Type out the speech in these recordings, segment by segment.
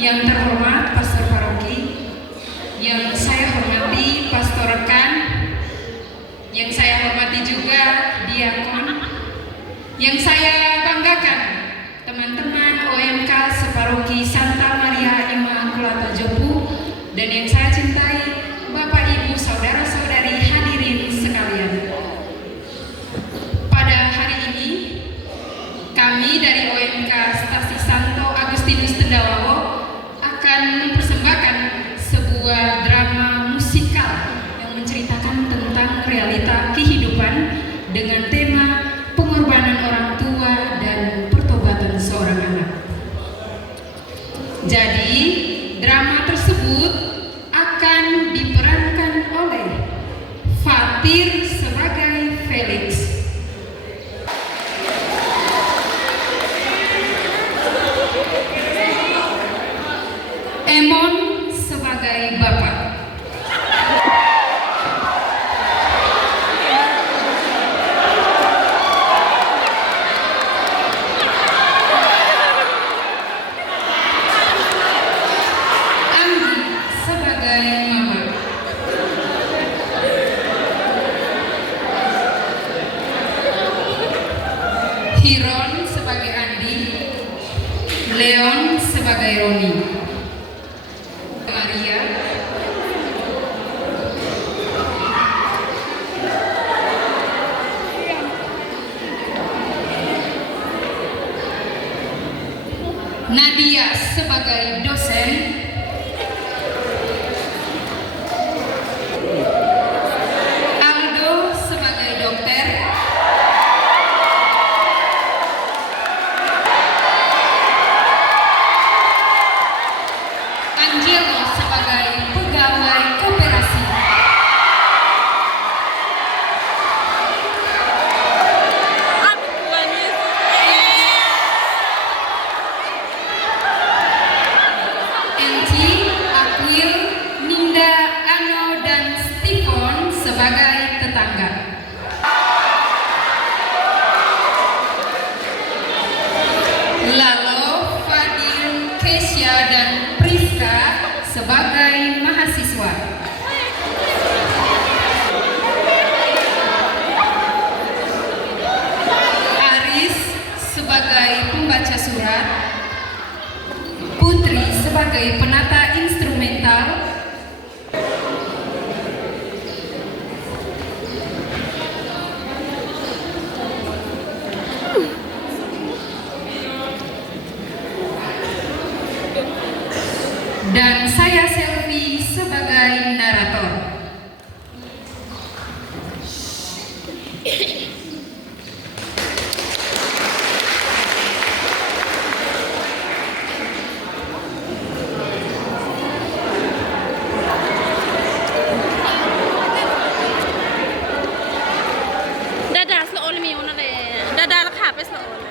Yang terhormat Pastor Paroki, yang saya hormati Pastor Rekan, yang saya hormati juga Diakon, yang saya banggakan teman-teman OMK Separoki Santa Maria Immaculata Jopu, dan yang saya cintai Bapak Ibu saudara-saudari hadirin sekalian. Pada hari ini kami dari OMK Stasi Santo Agustinus Tendawawo akan mempersembahkan sebuah drama musikal yang menceritakan tentang realita kehidupan dengan tema pengorbanan orang tua dan pertobatan seorang anak. Jadi, drama tersebut akan diperankan oleh Fatir sebagai Felix, Emon sebagai Bapak, Anggi sebagai Mama, Hiron sebagai Andi, Leon sebagai Roni, Maria, Nadia sebagai dosen, Aldo sebagai dokter, Angelo sebagai pegawai koperasi, Enci, Aquil, Ninda, Ano, dan Stefan sebagai tetangga. Lalu Fadil, Kesya, dan Priska sebagai mahasiswa. Aris sebagai pembaca surat, Putri sebagai penata instrumental, dan saya Selvi sebagai narator. Dadah slå all med under det. Dadah la kape slå all.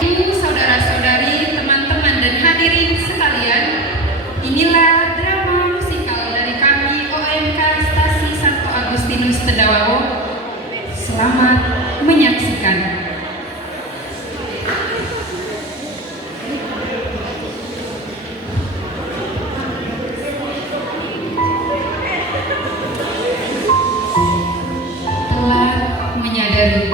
Ibu, saudara-saudari, teman-teman, dan hadirin sekalian, inilah drama musikal dari kami OMK Stasi Santo Agustinus Tendawawo. Selamat menyaksikan. Telah menyadari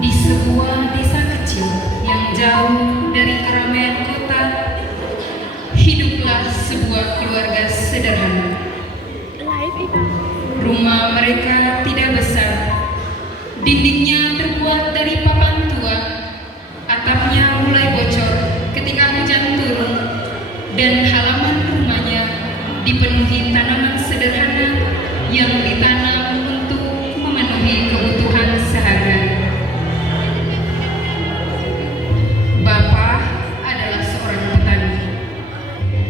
di sebuah desa kecil yang jauh dari keramaian kota, hiduplah sebuah keluarga sederhana. Live itu. Rumah mereka tidak besar, dindingnya terbuat dari papan tua, atapnya mulai bocor ketika hujan turun, dan halaman rumahnya dipenuhi tanaman sederhana yang ditanam untuk memenuhi kebutuhan sehari-hari. Bapak adalah seorang petani.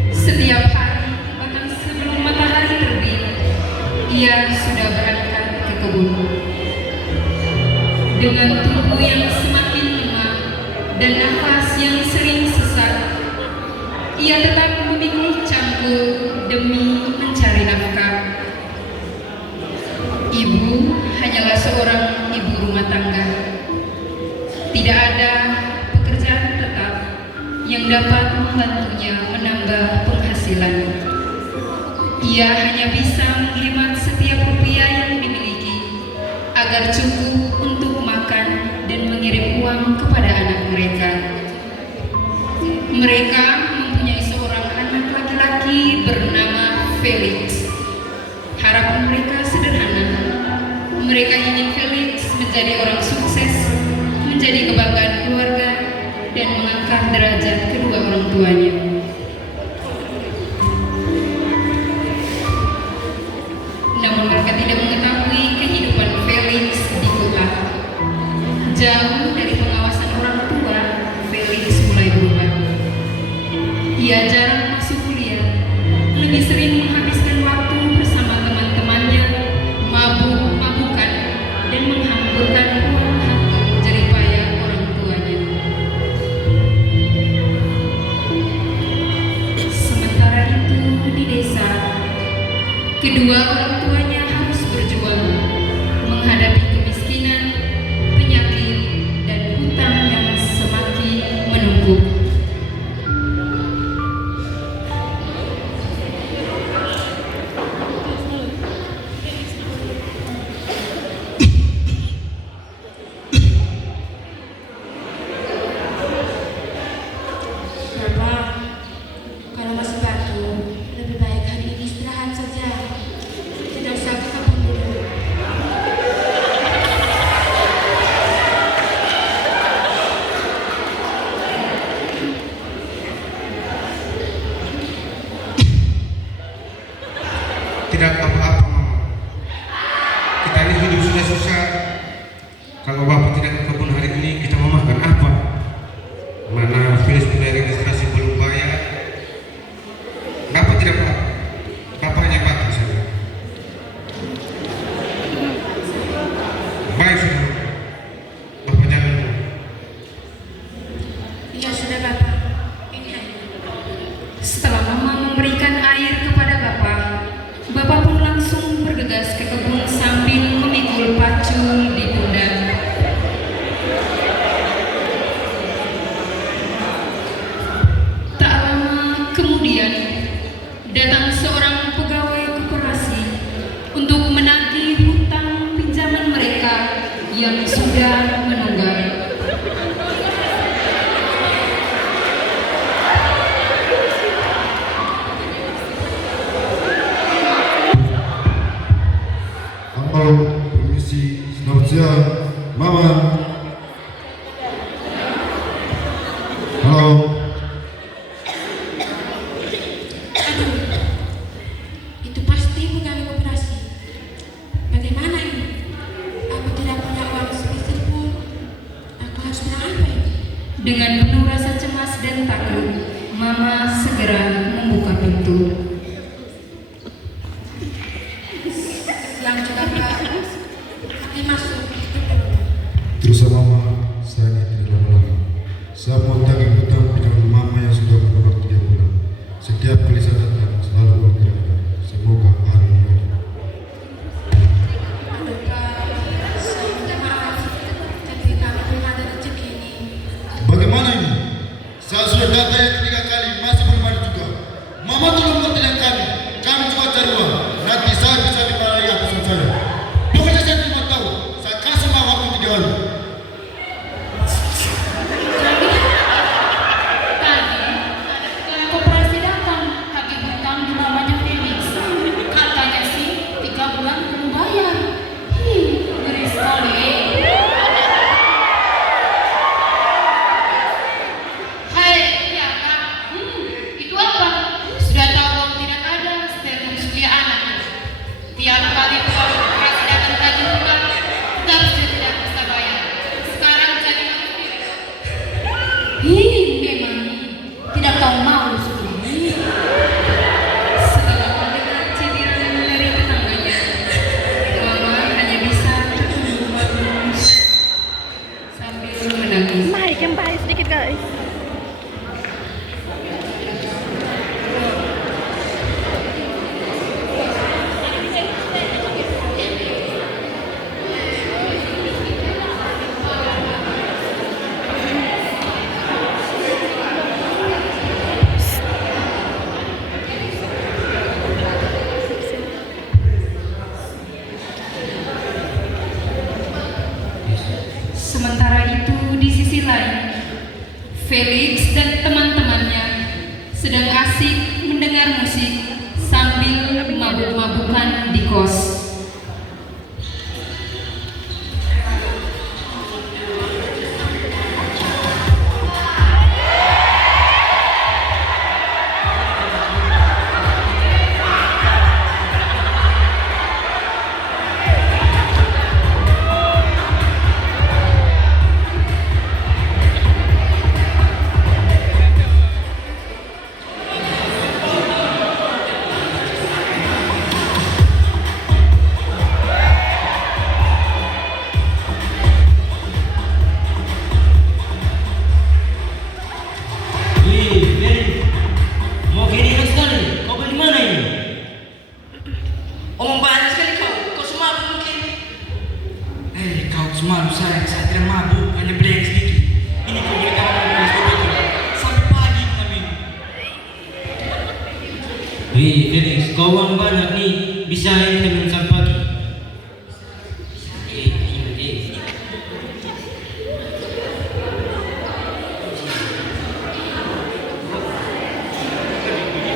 Setiap hari, bahkan sebelum matahari terbit, ia sudah berangkat ke kebun. Dengan tubuh yang semakin lemah dan nafas yang sering sesak, ia tetap memikul cangkul demi mencari nafkah. Ibu hanyalah seorang ibu rumah tangga. Tidak ada pekerjaan tetap yang dapat membantunya menambah penghasilan. Ia hanya bisa menghemat setiap rupiah yang dimiliki agar cukup untuk makan dan mengirim uang kepada anak mereka. Mereka mempunyai seorang anak laki-laki bernama Felix. Harapan mereka sederhana. Mereka ingin Felix menjadi orang sukses, menjadi kebanggaan keluarga, dan mengangkat derajat kedua orang tuanya. Namun mereka tidak mengetahui kehidupan Felix di kota. Jauh dari pengawasan orang tua, Felix mulai berubah. Ia jarang masuk kuliah, lebih sering menghabiskan waktu bersama teman-temannya, mabuk-mabukan, dan menghamburkan uang hasil jeripaya orang tuanya. Sementara itu di desa, kedua orang tuanya harus berjuang menghadapi kemiskinan, penyakit, dan hutang yang semakin menumpuk. Bapak, kalau masih batuk, lebih baik hari ini istirahat saja. Tidak usah ke kebun dulu. Tidak apa-apa, Mama. Kita ini hidup sudah susah. Kalau Bapak tidak ke kebun hari ini, kita mau makan apa? Mana Felix biaya registrasi belum bayar. Bapak tidak apa-apa. Bapak hanya batuk saja. Baik, sudah. Bapak jangan. Iya sudah Bapak. Ini air. Setelah Mama memberikan air kepada Bapak, Bapak pun langsung bergegas ke kebun sambil memikul pacul di pundak. Tak lama kemudian, datang seorang pegawai koperasi untuk menagih hutang pinjaman mereka yang sudah menunggak. Halo, permisi, selamat siang, Mama. Halo, Aduh, itu pasti pegawai koperasi. Bagaimana ini? Aku tidak punya uang sepeser pun. Aku harus bilang apa ini? Dengan penuh rasa cemas dan takut, Mama segera membuka pintu. Yang juga Pak, kami masuk itu dulu. terus Mama, saya tidak lama-lama. Saya mau tagih hutang pinjaman Mama yang sudah beberapa 3 bulan. Setiap kali saya datang, selalu uang tidak ada. Semoga hari ini ada. Aduh Pak, saya minta maaf. Tapi kami belum ada rezeki ini. Bagaimana ini? Saya sudah datang yang 3 kali, masih belum ada juga. Mama tolong bantu dengan kami. Kami juga cari uang. Nanti saya bisa dimarahi atasan saya. Pokoknya saya cuma tahu. Saya kasih Mama waktu 3 hari. Tadi ada pegawai koperasi datang sisi lain, Felix dan teman-temannya sedang asik mendengar musik sambil mabuk-mabukan di kos. Semalam saya tidak mabuk, hanya beli sedikit. Ini kau boleh kamu sampai pagi kita minum. Wih, Felix, kau uang banyak nih, bisa kita minum sampai pagi.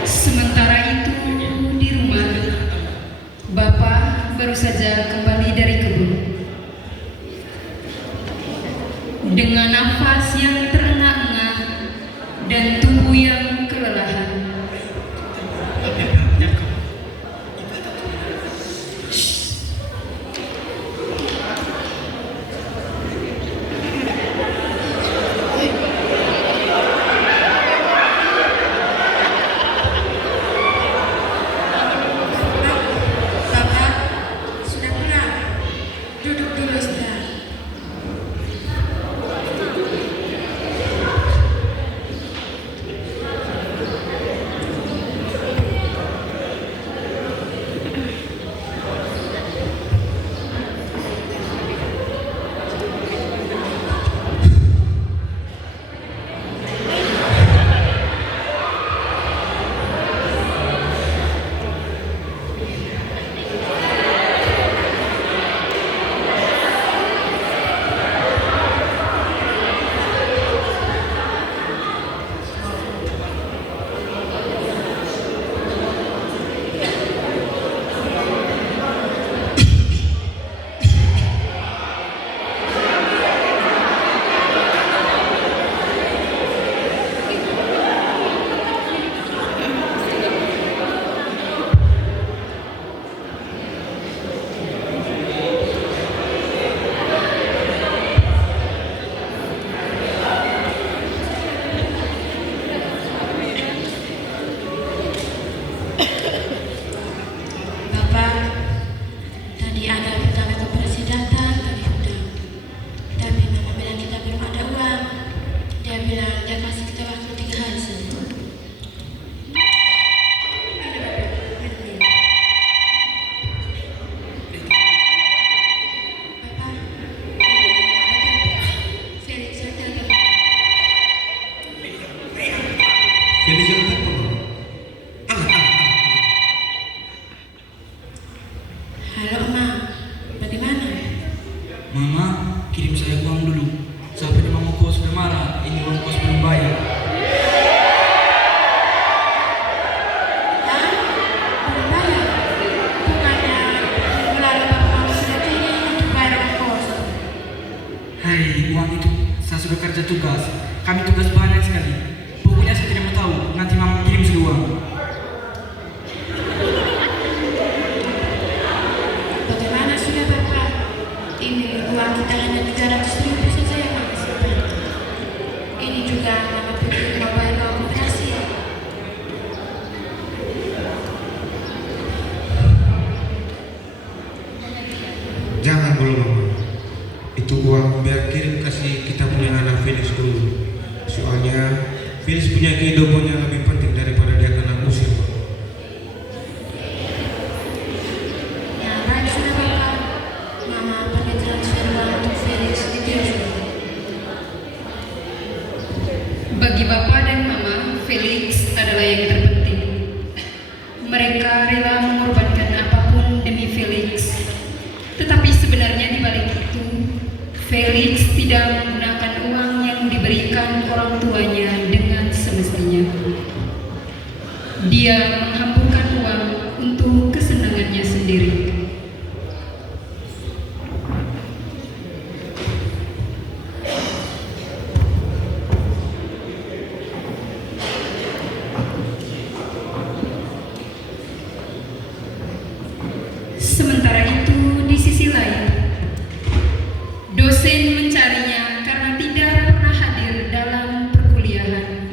Sementara itu di rumah, Bapak baru saja kembali dari kebun. Dengan nafas yang terengah-engah dan tubuh yang kelelahan. Bapak sudah pulang. Duduk dulu istirahat. Halo Ma, bagaimana? Mama, kirim saya uang dulu. Sampai mama kos sudah marah. Ini uang kos belum bayar. Belum bayar? Bukannya minggu lalu Bapak sudah kirim untuk bayar ongkos? Hai, uang itu saya sudah kerja tugas. Kami tugas banyak sekali. Pokoknya saya tidak mau tahu. Nanti mama kirim sudah uang. Bagaimana sudah Bapak? Ini uang kita hanya 300.000 saja yang Mama simpan. Ini juga Mama pergi mau bayar uang koperasi ya. Jangan dulu Mama. Itu uang biar kirim kasih kita punya anak Felix dulu. Soalnya Felix punya kehidupan yang lebih penting daripada dia kena usir. Ya baik sudah Bapak. Mama pergi transfer uang untuk Felix di Joshua. Bagi Bapak dan Mama, Felix adalah yang terpenting. Mereka rela mengorbankan apapun demi Felix. Tetapi sebenarnya di balik itu, Felix tidak menggunakan uang yang yang diberikan orang tuanya dengan semestinya. Dia menghamburkan uang untuk kesenangannya sendiri. Sementara itu, di sisi lain, dosen mencarinya karena tidak pernah hadir dalam perkuliahan.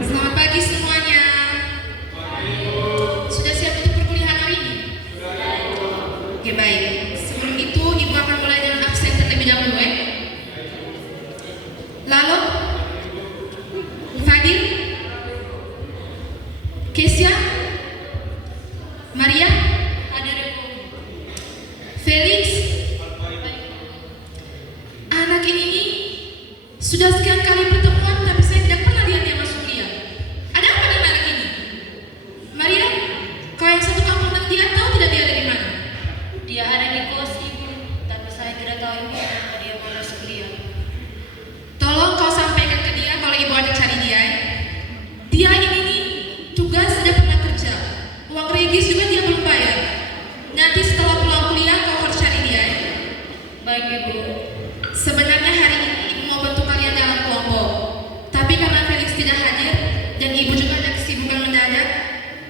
Selamat pagi semuanya. Sudah siap untuk perkuliahan hari ini? Oke, baik. Sebelum itu, Ibu akan mulai dengan absen terlebih dahulu, Lalu, Fadil, Kesia, Maria, hadir. Felix, anak ini sudah sekian kali pertemuan, tapi saya tidak pernah lihat dia masuk kuliah. Ada apa dengan anak ini? Maria, kau yang satu kampung dengan dia, tahu tidak dia ada di mana? Dia ada di kos Ibu, tapi saya tidak tahu Ibu kenapa dia mau masuk kuliah. Tolong kau sampaikan ke dia kalau Ibu ada cari dia. Dia ini nih, tugas sudah pernah kerja. Uang regis juga dia belum bayar. Nanti setelah pulang kuliah kau harus cari dia. Baik Ibu. Sebenarnya hari ini Ibu mau bantu kalian dalam kelompok. Tapi karena Felix tidak hadir dan Ibu juga ada kesibukan mendadak,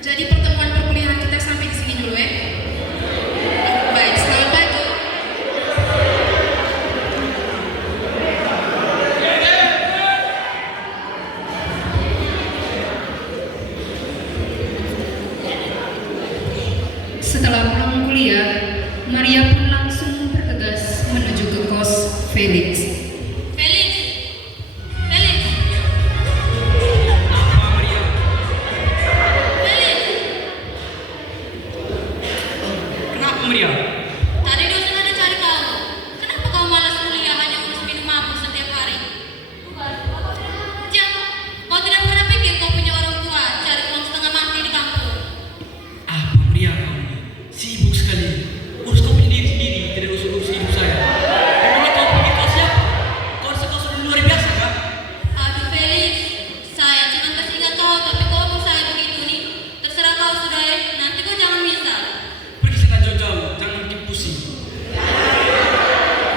jadi pertemuan perkuliahan kita sampai di sini dulu, Baik, selamat pagi. Setelah pulang kuliah, Maria pun langsung bergegas menuju ke kos Felix. Felix, Felix, Apa Maria? Felix. Kenapa Maria? Tadi dosen ada cari kamu. Kenapa kau malas kuliah hanya urus minum mabuk setiap hari? Jam, kau tidak pernah pikir kau punya orang tua cari uang setengah mati di kampung? Apa Maria kamu? Sibuk sekali. Urus kau punya diri sendiri, tidak urus hidup saya. Memangnya kau pikir kau siapa? Kau rasa kau sudah luar biasa kah? Aduh Felix, saya cuma kasih ingat kau, tapi kau mau saya begitu nih. Terserah kau sudah nanti kau jangan minta. Pergi sana jauh-jauh, jangan bikin pusing.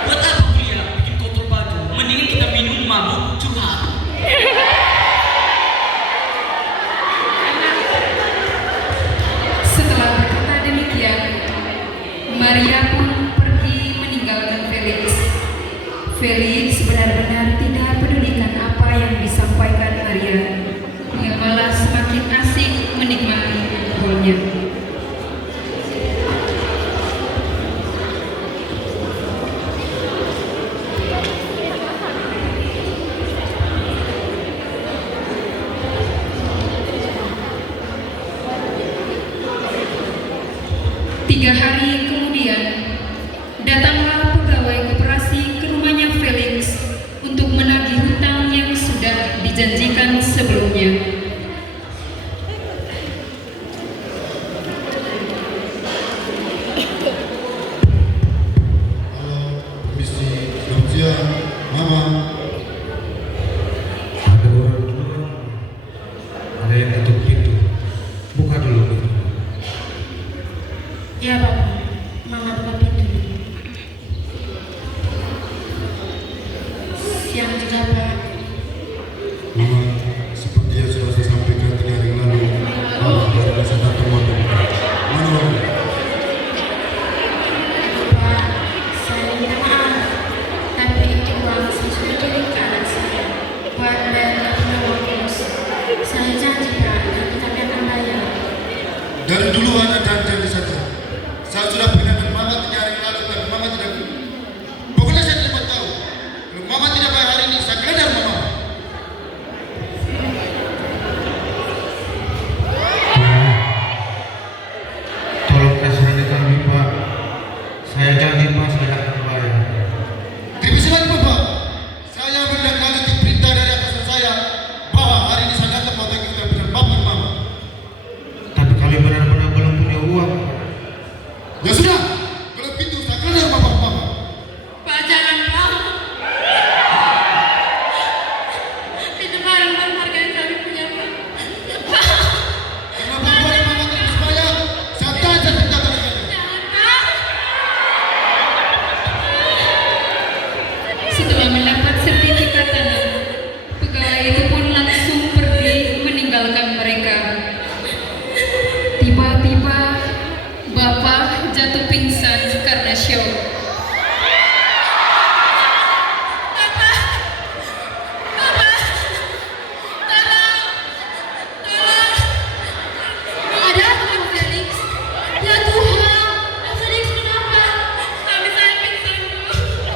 Buat apa kuliah? Bikin kotor baju. Mendingan kita minum, mabuk, curhat. Setelah berkata demikian, Maria pun pergi meninggalkan Felix. Felix benar-benar tidak pedulikan apa yang disampaikan Maria. Ia malah semakin asik menikmati alkoholnya. Tiga hari kemudian, datanglah pegawai koperasi ke rumahnya Felix untuk menagih hutang yang sudah dijanjikan sebelumnya. Halo, permisi, selamat siang, Mama. Ada orang di luar. Ada yang ketuk pintu. Buka dulu pintu. Ya Bapak, Mama buka pintu. Siang juga Pak. Mama, seperti yang sudah saya sampaikan 3 hari yang lalu, Mama baru bisa datang waktu buka. Mana orangnya? Pak, saya minta maaf. Tapi itu uang saya sudah kirim ke anak saya buat bayar uang kos. dulu hanya janji saja. Saya sudah pernah dan Mama tidak hari lalu dan Mama tidak. Pokoknya saya tidak mau tahu. Kalau Mama tidak bayar hari ini, saya keledar Mama. Tolong kasihani kami Pak. Saya janji Pak, saya akan bayar. Terima kasih Bapak. Saya menindaklanjuti perintah dari atasan saya bahwa hari ini saya datang mau tagih utang dengan Bapak dan Mama. Tapi kami benar-benar belum punya uang. Ya sudah, kalau begitu saya keledar Bapak dan Mama. Pak, jangan Pak. Itu barang berharga yang kami punya Pak. Karena Bapak dan Mama terus bayar, saya tahan saya tidak lagi. Jangan Pak. Setelah mendapat sertifikat tanah, pegawai itu pun langsung pergi meninggalkan mereka. Tiba-tiba Bapak jatuh pingsan karena shock. Ada apa Bang Felix? Ya Tuhan, Bang Felix kenapa? Suami saya pingsan dulu.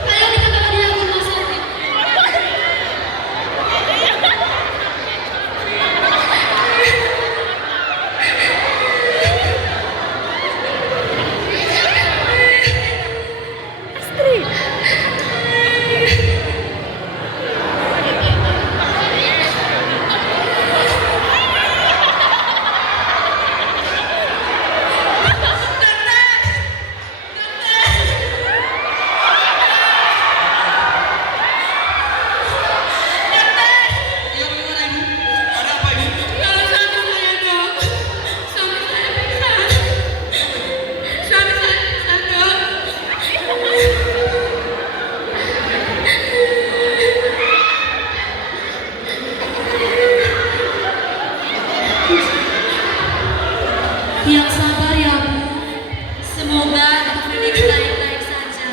Ayo kita bawa dia ke rumah sakit. Ada apa ini? Kalau suami saya dok, suami saya pingsan. Suami saya pingsan dok. Yang sabar ya Bu. Semoga Bang Felix baik-baik saja.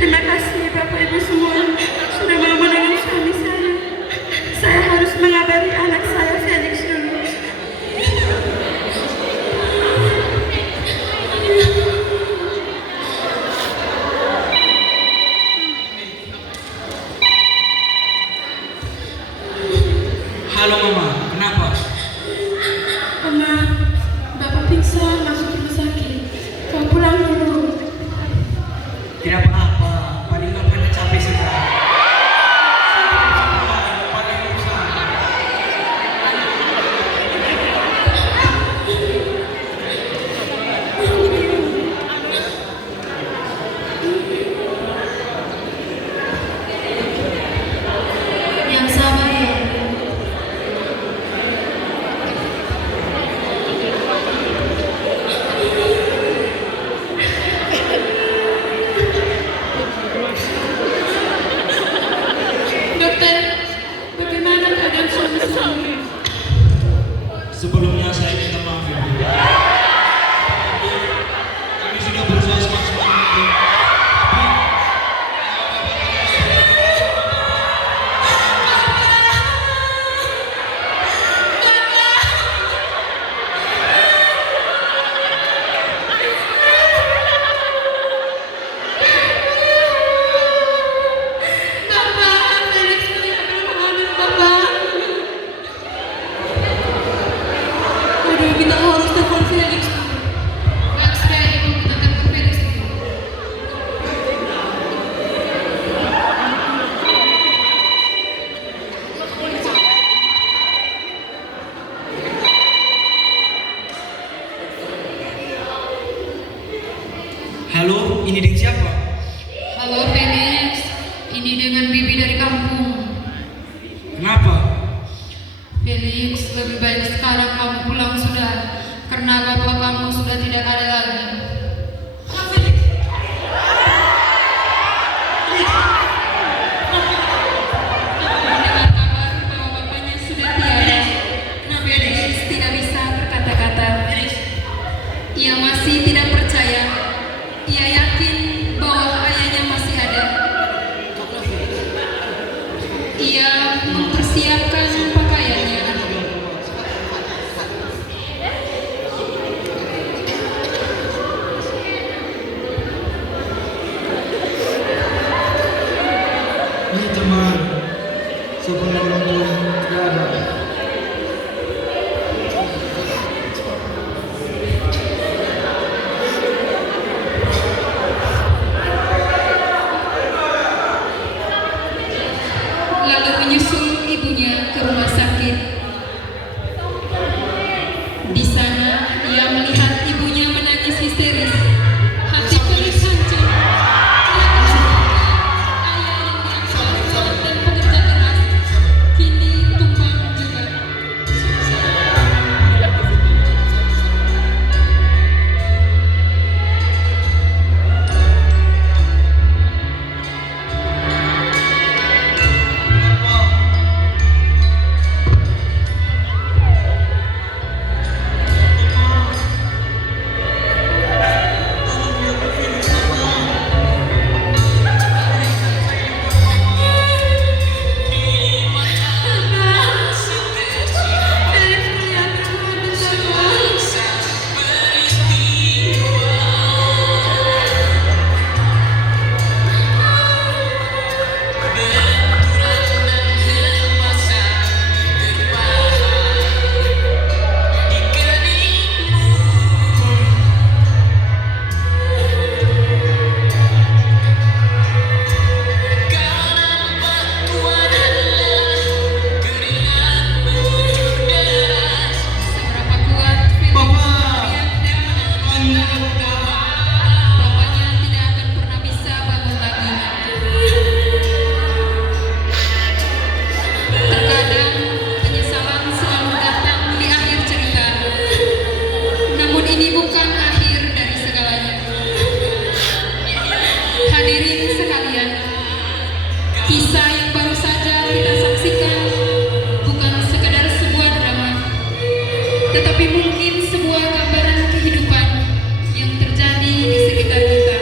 Terima kasih Bapak Ibu semua sudah mau menolong suami saya. Saya harus mengabari anak saya Felix dulu. Halo Mama, kenapa? Mama, Bapak pingsan masuk rumah sakit. Kau pulang dulu. Tidak apa-apa, paling nggak pernah capek saja. Paling usah. Yang sabar ya Bu. Dokter, bagaimana keadaan suami saya? Sebelumnya saya minta maaf ya Bu. Kami sudah berusaha semaksimal mungkin. Bapak, Felix melihat belum habis Bapak. Aduh, kita harus telepon Felix. Baik, sudah Ibu, kita telepon Felix dulu. Halo, ini dengan siapa? Halo Felix, ini dengan Bibi dari kampung. Kenapa? Felix, lebih baik sekarang kamu pulang sudah, karena bapak kamu sudah tidak ada lagi. Mendengar kabar bahwa bapaknya sudah tiada, Felix tidak bisa berkata-kata. Ia masih tidak percaya. Ia yakin bahwa ayahnya masih ada. Ini teman, seorang orang tua tidak ada. Lalu menyusul ibunya ke rumah sakit. Di sana ia melihat ibunya menangis histeris. Hati Felix hancur. Ayah yang dianggap kuat dan pekerja keras kini tumbang juga. Seberapa kuat Felix berteriak dan menangis. Bapaknya tidak akan pernah bisa bangun lagi. Terkadang penyesalan selalu datang di akhir cerita. Namun ini bukan akhir dari segalanya. Hadirin sekalian, kisah yang baru saja kita saksikan bukan sekadar sebuah drama, tetapi mungkin sebuah gambaran kehidupan yang terjadi di sekitar kita.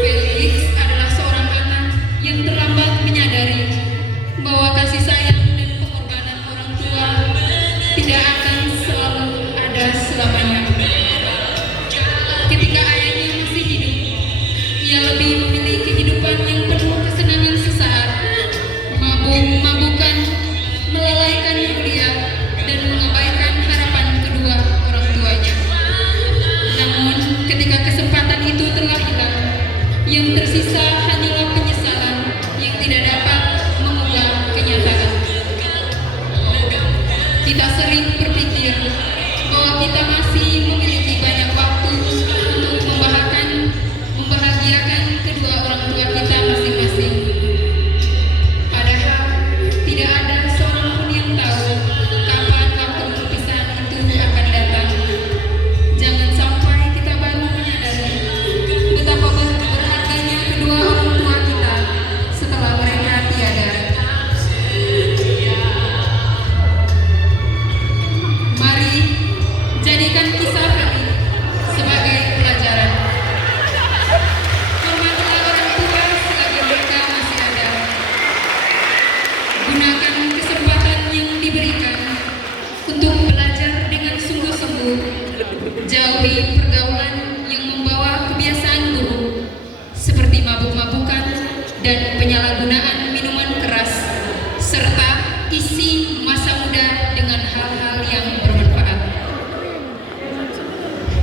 Felix adalah seorang anak yang terlambat menyadari bahwa kasih sayang dan pengorbanan orang tua tidak akan selalu ada selamanya. Ketika ayahnya masih hidup, ia lebih memilih kehidupan yang penuh kesenangan sesaat, mabuk-mabukan, melalaikan kuliah, dan mengabaikan harapan kedua orang tuanya. Namun, ketika kesempatan itu telah hilang, yang tersisa hanyalah penyesalan yang tidak dapat mengubah kenyataan. Kita sering berpikir bahwa kita masih memiliki banyak waktu untuk membahagiakan kedua orang tua kita masing-masing. Padahal tidak ada seorang pun yang tahu kapan waktu perpisahan itu akan datang. Jangan sampai kita baru menyadari betapa berharganya kedua orang tua kita setelah mereka tiada. Mari jadikan kisah Felix sebagai pelajaran. Hormatilah orang tua selagi mereka masih ada. Gunakan kesempatan yang diberikan untuk belajar dengan sungguh-sungguh. Jauhi pergaulan yang membawa kebiasaan buruk seperti mabuk-mabukan dan penyalahgunaan minuman keras, serta isi masa muda dengan hal-hal yang bermanfaat.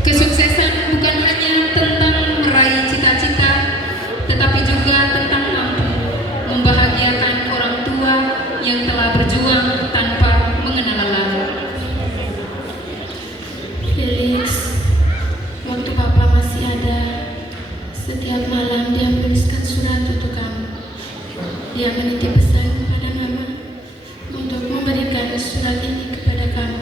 Kesuksesan bukan hanya tentang meraih cita-cita, tetapi juga tentang mampu membahagiakan orang tua yang telah berjuang tanpa mengenal lelah. Felix, waktu papa masih ada, setiap malam dia menuliskan surat untuk kamu. Dia menitip pesan kepada mama untuk memberikan surat ini kepada kamu.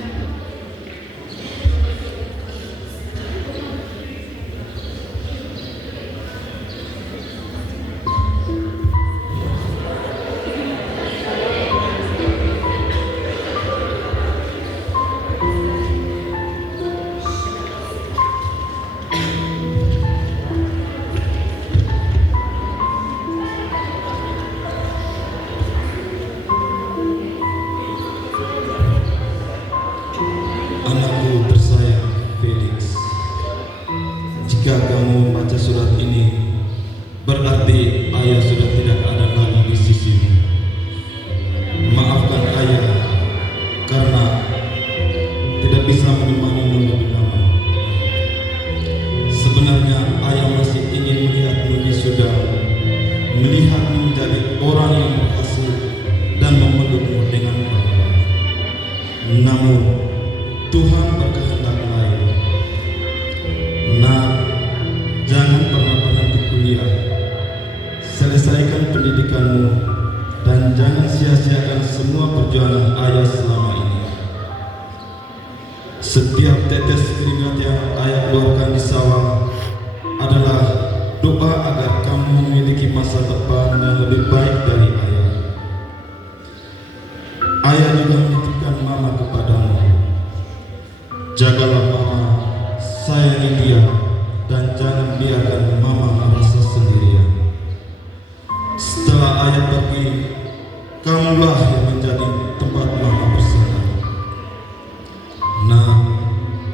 Jika kamu membaca surat ini, berarti ayah sudah tidak melihatmu menjadi orang yang berhasil dan memelukmu dengan baik. Namun Tuhan berkehendak lain. Nak, jangan pernah berhenti kuliah. Selesaikan pendidikanmu dan jangan sia-siakan semua perjuangan ayah selama ini. Setiap tetes keringat yang ayah keluarkan di sawah adalah doa agar kamu memiliki masa depan yang lebih baik dari ayah. Ayah juga menitipkan mama kepadamu. Jagalah mama, sayangi dia, dan jangan biarkan mama merasa sendirian. Setelah ayah pergi, kamulah yang menjadi tempat mama bersandar. Nah,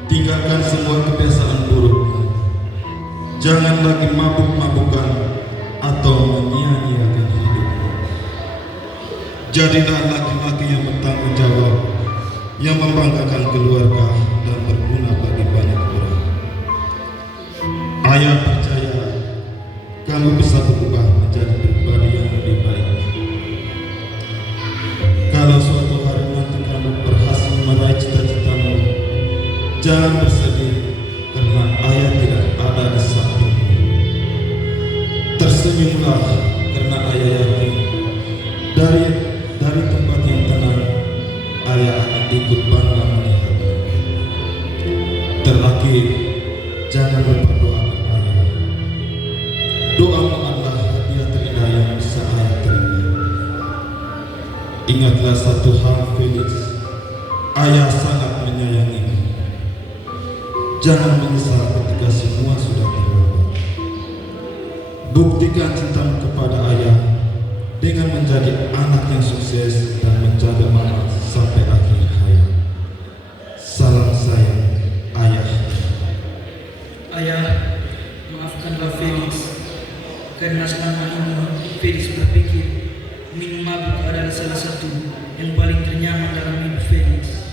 tinggalkan semua kebiasaan burukmu. Jangan lagi mabuk-mabukan atau menyia-nyiakan hidupmu. Jadilah laki-laki yang bertanggung jawab, yang membanggakan keluarga dan berguna bagi banyak orang. Ayah percaya kamu bisa berubah menjadi pribadi yang lebih baik. Kalau suatu hari nanti kamu berhasil meraih cita-citamu, jangan bersedih karena ayah tidak ada di sampingmu. Tersenyumlah karena ayah yakin dari tempat yang tenang ayah akan ikut bangga melihatmu. Terakhir, jangan lupa doakan ayah. Doamu adalah hadiah terindah yang bisa ayah terima. Ingatlah satu hal, Felix, ayah sangat menyayangimu. Jangan menyesal ketika semua sudah terlambat. Buktikan cintamu kepada ayah dengan menjadi anak yang sukses dan menjaga mama sampai akhir hayat. Salam sayang, ayah. Ayah, maafkanlah Felix karena selama ini Felix berpikir minum mabuk adalah salah satu yang paling ternyaman dalam hidup Felix.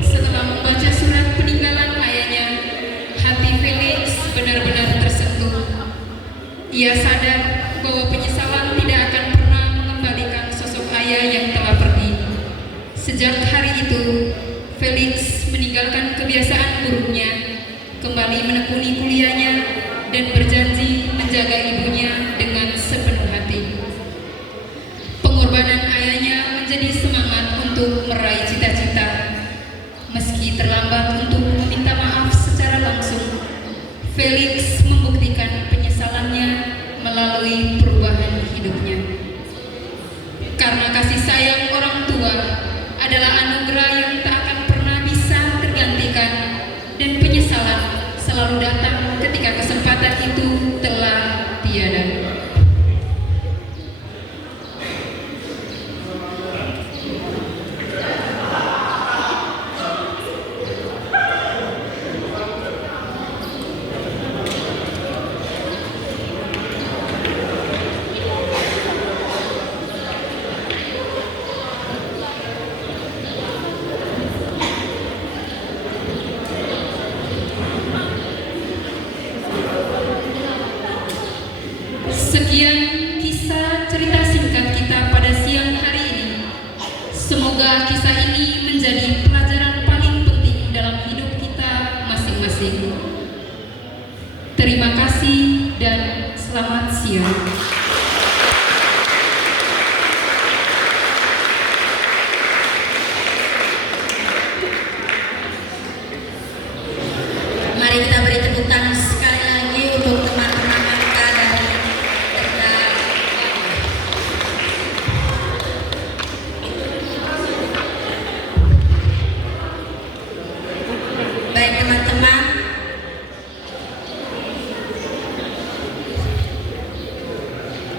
Setelah membaca surat peninggalan ayahnya, hati Felix benar-benar tersentuh. Ia sadar bahwa penyesalan tidak akan pernah mengembalikan sosok ayah yang telah pergi. Sejak hari itu, Felix meninggalkan kebiasaan buruknya, kembali menekuni kuliahnya, dan berjanji menjaga ibunya dengan sepenuh hati. Pengorbanan ayahnya menjadi semangat untuk meraih cita-cita. Meski terlambat untuk meminta maaf secara langsung, Felix membuktikan penyesalannya melalui perubahan hidupnya. Karena kasih sayang orang tua adalah anugerah yang tak akan pernah bisa tergantikan, dan penyesalan selalu datang ketika kesempatan itu telah tiada. Sekian kisah cerita singkat kita pada siang hari ini. Semoga kisah ini menjadi pelajaran paling penting dalam hidup kita masing-masing. Terima kasih dan selamat siang.